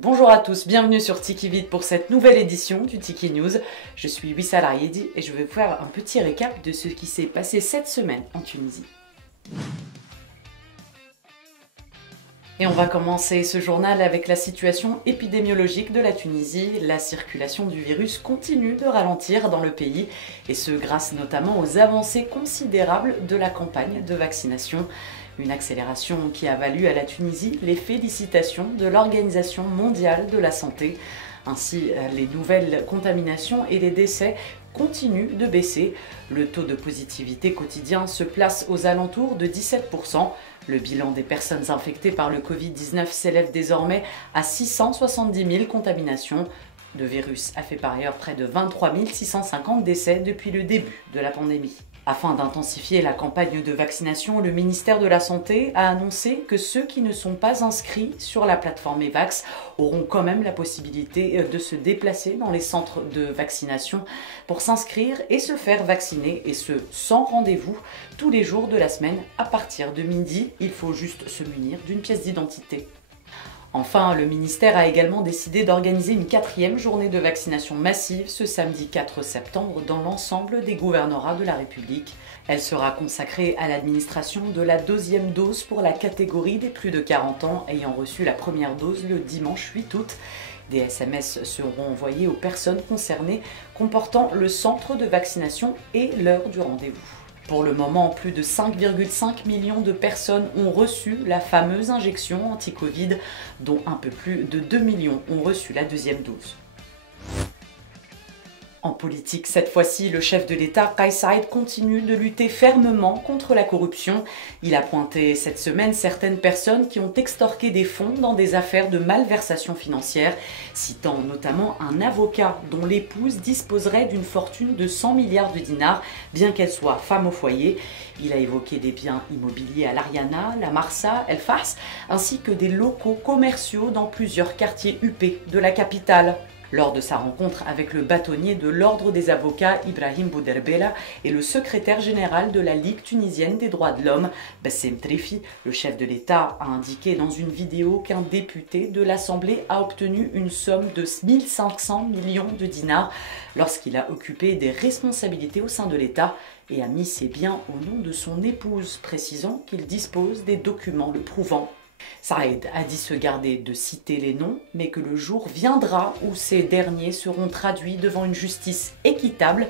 Bonjour à tous, bienvenue sur Tiki Vite pour cette nouvelle édition du Tiki News. Je suis Wissal Ariedi et je vais vous faire un petit récap de ce qui s'est passé cette semaine en Tunisie. Et on va commencer ce journal avec la situation épidémiologique de la Tunisie. La circulation du virus continue de ralentir dans le pays, et ce grâce notamment aux avancées considérables de la campagne de vaccination. Une accélération qui a valu à la Tunisie les félicitations de l'Organisation mondiale de la santé. Ainsi, les nouvelles contaminations et les décès continuent de baisser. Le taux de positivité quotidien se place aux alentours de 17%. Le bilan des personnes infectées par le Covid-19 s'élève désormais à 670 000 contaminations. Le virus a fait par ailleurs près de 23 650 décès depuis le début de la pandémie. Afin d'intensifier la campagne de vaccination, le ministère de la Santé a annoncé que ceux qui ne sont pas inscrits sur la plateforme Evax auront quand même la possibilité de se déplacer dans les centres de vaccination pour s'inscrire et se faire vacciner, et ce sans rendez-vous, tous les jours de la semaine à partir de midi. Il faut juste se munir d'une pièce d'identité. Enfin, le ministère a également décidé d'organiser une 4e journée de vaccination massive ce samedi 4 septembre dans l'ensemble des gouvernorats de la République. Elle sera consacrée à l'administration de la 2e dose pour la catégorie des plus de 40 ans ayant reçu la première dose le dimanche 8 août. Des SMS seront envoyés aux personnes concernées comportant le centre de vaccination et l'heure du rendez-vous. Pour le moment, plus de 5,5 millions de personnes ont reçu la fameuse injection anti-Covid, dont un peu plus de 2 millions ont reçu la 2e dose. En politique, cette fois-ci, le chef de l'État, Kais Saïed, continue de lutter fermement contre la corruption. Il a pointé cette semaine certaines personnes qui ont extorqué des fonds dans des affaires de malversation financière, citant notamment un avocat dont l'épouse disposerait d'une fortune de 100 milliards de dinars, bien qu'elle soit femme au foyer. Il a évoqué des biens immobiliers à l'Ariana, la Marsa, El Fars, ainsi que des locaux commerciaux dans plusieurs quartiers huppés de la capitale. Lors de sa rencontre avec le bâtonnier de l'Ordre des avocats Ibrahim Bouderbella et le secrétaire général de la Ligue tunisienne des droits de l'homme, Bassem Trifi, le chef de l'État a indiqué dans une vidéo qu'un député de l'Assemblée a obtenu une somme de 1 500 millions de dinars lorsqu'il a occupé des responsabilités au sein de l'État et a mis ses biens au nom de son épouse, précisant qu'il dispose des documents le prouvant. Saïed a dit se garder de citer les noms, mais que le jour viendra où ces derniers seront traduits devant une justice équitable.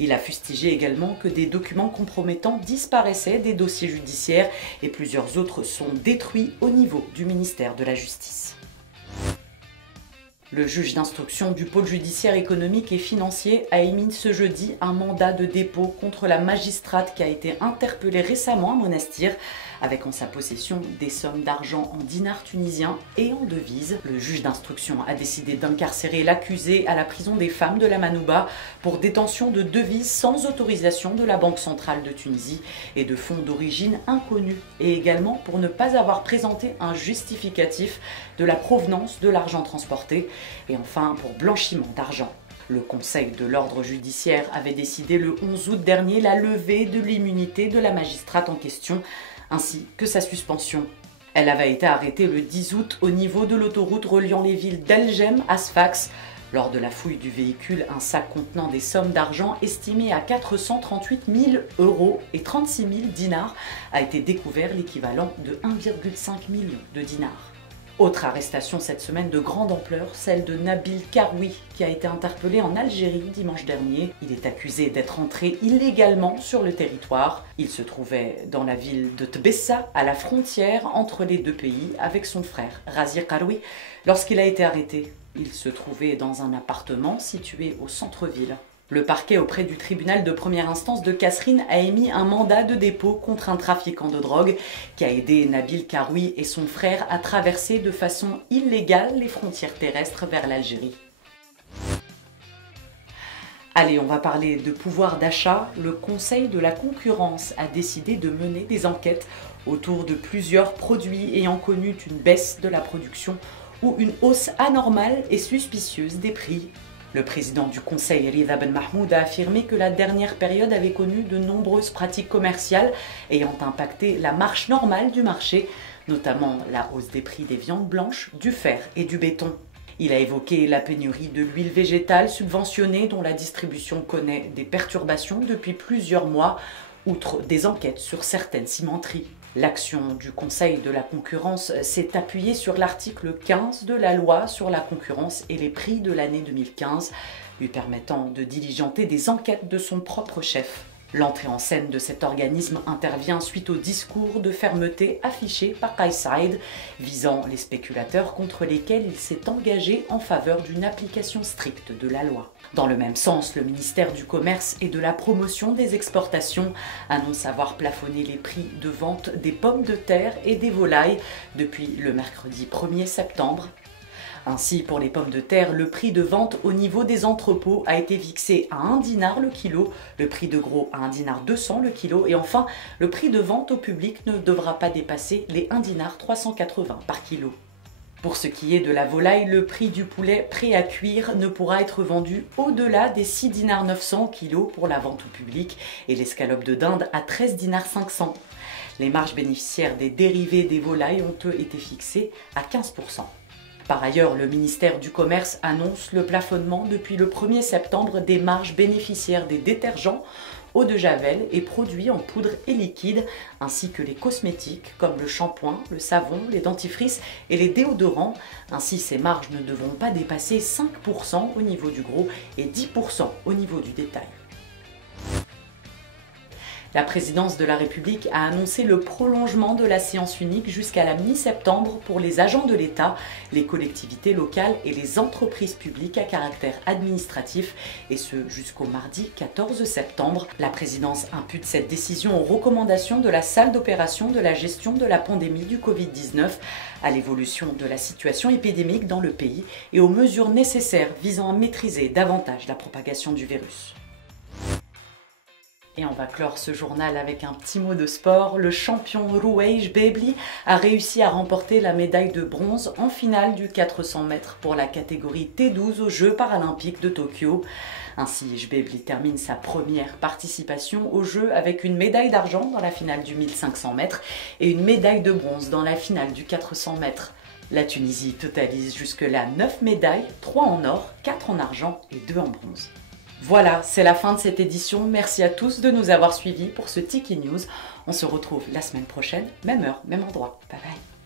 Il a fustigé également que des documents compromettants disparaissaient des dossiers judiciaires et plusieurs autres sont détruits au niveau du ministère de la Justice. Le juge d'instruction du pôle judiciaire économique et financier a émis ce jeudi un mandat de dépôt contre la magistrate qui a été interpellée récemment à Monastir, avec en sa possession des sommes d'argent en dinars tunisiens et en devises. Le juge d'instruction a décidé d'incarcérer l'accusé à la prison des femmes de la Manouba pour détention de devises sans autorisation de la Banque centrale de Tunisie et de fonds d'origine inconnue, et également pour ne pas avoir présenté un justificatif de la provenance de l'argent transporté, et enfin pour blanchiment d'argent. Le Conseil de l'ordre judiciaire avait décidé le 11 août dernier la levée de l'immunité de la magistrate en question, ainsi que sa suspension. Elle avait été arrêtée le 10 août au niveau de l'autoroute reliant les villes d'El-Jem à Sfax. Lors de la fouille du véhicule, un sac contenant des sommes d'argent estimées à 438 000 € et 36 000 dinars a été découvert, l'équivalent de 1,5 million de dinars. Autre arrestation cette semaine de grande ampleur, celle de Nabil Karoui, qui a été interpellé en Algérie dimanche dernier. Il est accusé d'être entré illégalement sur le territoire. Il se trouvait dans la ville de Tbessa, à la frontière entre les deux pays, avec son frère Razir Karoui. Lorsqu'il a été arrêté, il se trouvait dans un appartement situé au centre-ville. Le parquet auprès du tribunal de première instance de Kasserine a émis un mandat de dépôt contre un trafiquant de drogue qui a aidé Nabil Karoui et son frère à traverser de façon illégale les frontières terrestres vers l'Algérie. Allez, on va parler de pouvoir d'achat. Le Conseil de la concurrence a décidé de mener des enquêtes autour de plusieurs produits ayant connu une baisse de la production ou une hausse anormale et suspicieuse des prix. Le président du Conseil, Rida Ben Mahmoud, a affirmé que la dernière période avait connu de nombreuses pratiques commerciales ayant impacté la marche normale du marché, notamment la hausse des prix des viandes blanches, du fer et du béton. Il a évoqué la pénurie de l'huile végétale subventionnée dont la distribution connaît des perturbations depuis plusieurs mois, outre des enquêtes sur certaines cimenteries. L'action du Conseil de la concurrence s'est appuyée sur l'article 15 de la loi sur la concurrence et les prix de l'année 2015, lui permettant de diligenter des enquêtes de son propre chef. L'entrée en scène de cet organisme intervient suite au discours de fermeté affiché par Kais Saied, visant les spéculateurs contre lesquels il s'est engagé en faveur d'une application stricte de la loi. Dans le même sens, le ministère du Commerce et de la Promotion des Exportations annonce avoir plafonné les prix de vente des pommes de terre et des volailles depuis le mercredi 1er septembre. Ainsi, pour les pommes de terre, le prix de vente au niveau des entrepôts a été fixé à 1 dinar le kilo, le prix de gros à 1 dinar 200 le kilo et enfin, le prix de vente au public ne devra pas dépasser les 1 dinar 380 par kilo. Pour ce qui est de la volaille, le prix du poulet prêt à cuire ne pourra être vendu au-delà des 6 dinars 900 kg pour la vente au public et l'escalope de dinde à 13 dinars 500. Les marges bénéficiaires des dérivés des volailles ont eux été fixées à 15%. Par ailleurs, le ministère du Commerce annonce le plafonnement depuis le 1er septembre des marges bénéficiaires des détergents, eau de javel et produits en poudre et liquide, ainsi que les cosmétiques comme le shampoing, le savon, les dentifrices et les déodorants. Ainsi, ces marges ne devront pas dépasser 5% au niveau du gros et 10% au niveau du détail. La présidence de la République a annoncé le prolongement de la séance unique jusqu'à la mi-septembre pour les agents de l'État, les collectivités locales et les entreprises publiques à caractère administratif, et ce jusqu'au mardi 14 septembre. La présidence impute cette décision aux recommandations de la salle d'opération de la gestion de la pandémie du Covid-19, à l'évolution de la situation épidémique dans le pays et aux mesures nécessaires visant à maîtriser davantage la propagation du virus. Et on va clore ce journal avec un petit mot de sport. Le champion Ruwais Jbebli a réussi à remporter la médaille de bronze en finale du 400 mètres pour la catégorie T12 aux Jeux paralympiques de Tokyo. Ainsi, Jbebli termine sa première participation aux Jeux avec une médaille d'argent dans la finale du 1500 mètres et une médaille de bronze dans la finale du 400 mètres. La Tunisie totalise jusque-là 9 médailles, 3 en or, 4 en argent et 2 en bronze. Voilà, c'est la fin de cette édition. Merci à tous de nous avoir suivis pour ce Tiki News. On se retrouve la semaine prochaine, même heure, même endroit. Bye bye.